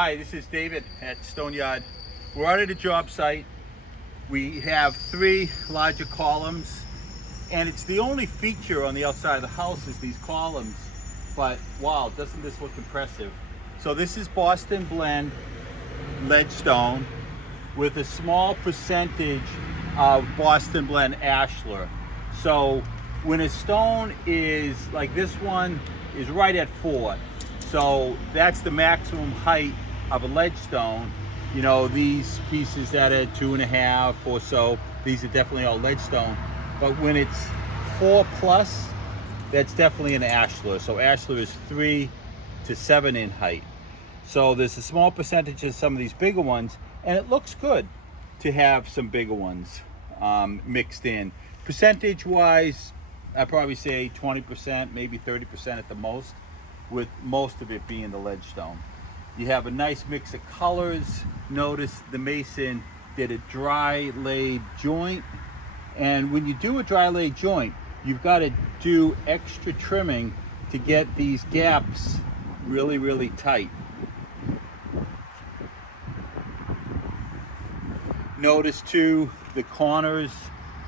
Hi, this is David at Stoneyard. We're out at a job site. We have 3 larger columns, and it's the only feature on the outside of the house is these columns. But wow, doesn't this look impressive? So this is Boston Blend Ledgestone with a small percentage of Boston Blend Ashlar. So when a stone is like this one is right at 4, so that's the maximum height of a ledgestone. You know, these pieces that are 2.5 or so, these are definitely all ledgestone. But when it's 4 plus, that's definitely an Ashlar. So Ashlar is 3 to 7 in height. So there's a small percentage of some of these bigger ones, and it looks good to have some bigger ones mixed in. Percentage wise, I'd probably say 20%, maybe 30% at the most, with most of it being the ledgestone. You have a nice mix of colors. Notice the mason did a dry laid joint. And when you do a dry laid joint, you've got to do extra trimming to get these gaps really, really tight. Notice too, the corners,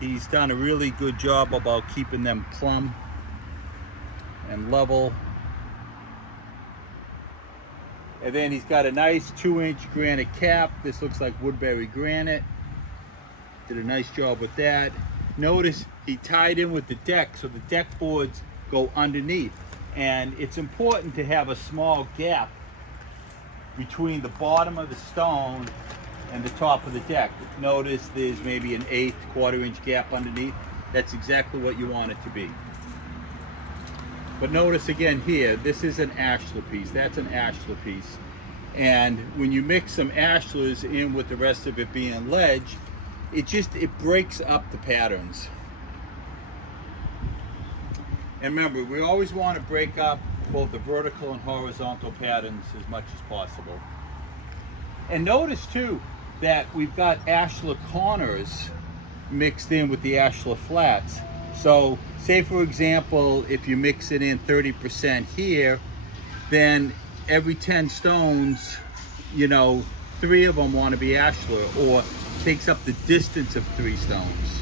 he's done a really good job about keeping them plumb and level. And then he's got a nice 2-inch granite cap. This looks like Woodbury granite. Did a nice job with that. Notice he tied in with the deck, so the deck boards go underneath. And it's important to have a small gap between the bottom of the stone and the top of the deck. Notice there's maybe an 1/8, 1/4-inch gap underneath. That's exactly what you want it to be. But notice again here, this is an Ashlar piece, that's an Ashlar piece. And when you mix some Ashlars in with the rest of it being ledge, it breaks up the patterns. And remember, we always want to break up both the vertical and horizontal patterns as much as possible. And notice too that we've got Ashlar corners mixed in with the Ashlar flats. So say for example, if you mix it in 30% here, then every 10 stones, you know, 3 of them want to be Ashlar, or takes up the distance of 3 stones.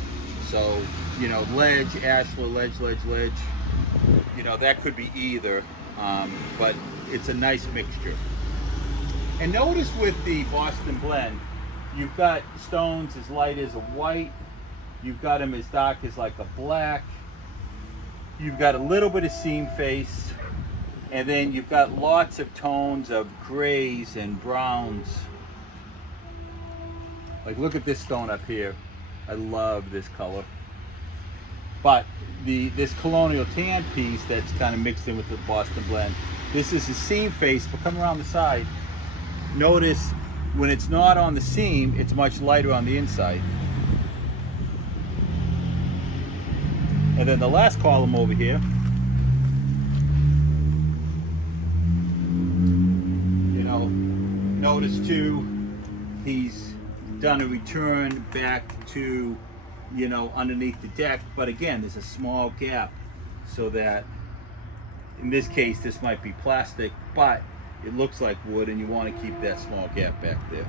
So, you know, ledge, Ashlar, ledge, ledge, ledge, you know, that could be either, but it's a nice mixture. And notice with the Boston Blend, you've got stones as light as a white, you've got them as dark as like a black, you've got a little bit of seam face, and then you've got lots of tones of grays and browns. Like look at this stone up here. I love this color. But this colonial tan piece that's kind of mixed in with the Boston Blend, this is a seam face, but come around the side. Notice when it's not on the seam, it's much lighter on the inside. And then the last column over here, you know, notice too, he's done a return back to, you know, underneath the deck. But again, there's a small gap so that, in this case, this might be plastic, but it looks like wood and you want to keep that small gap back there.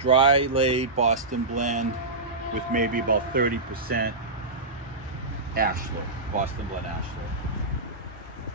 Dry laid Boston Blend with maybe about 30% Ashlar, Boston Blend Ashlar.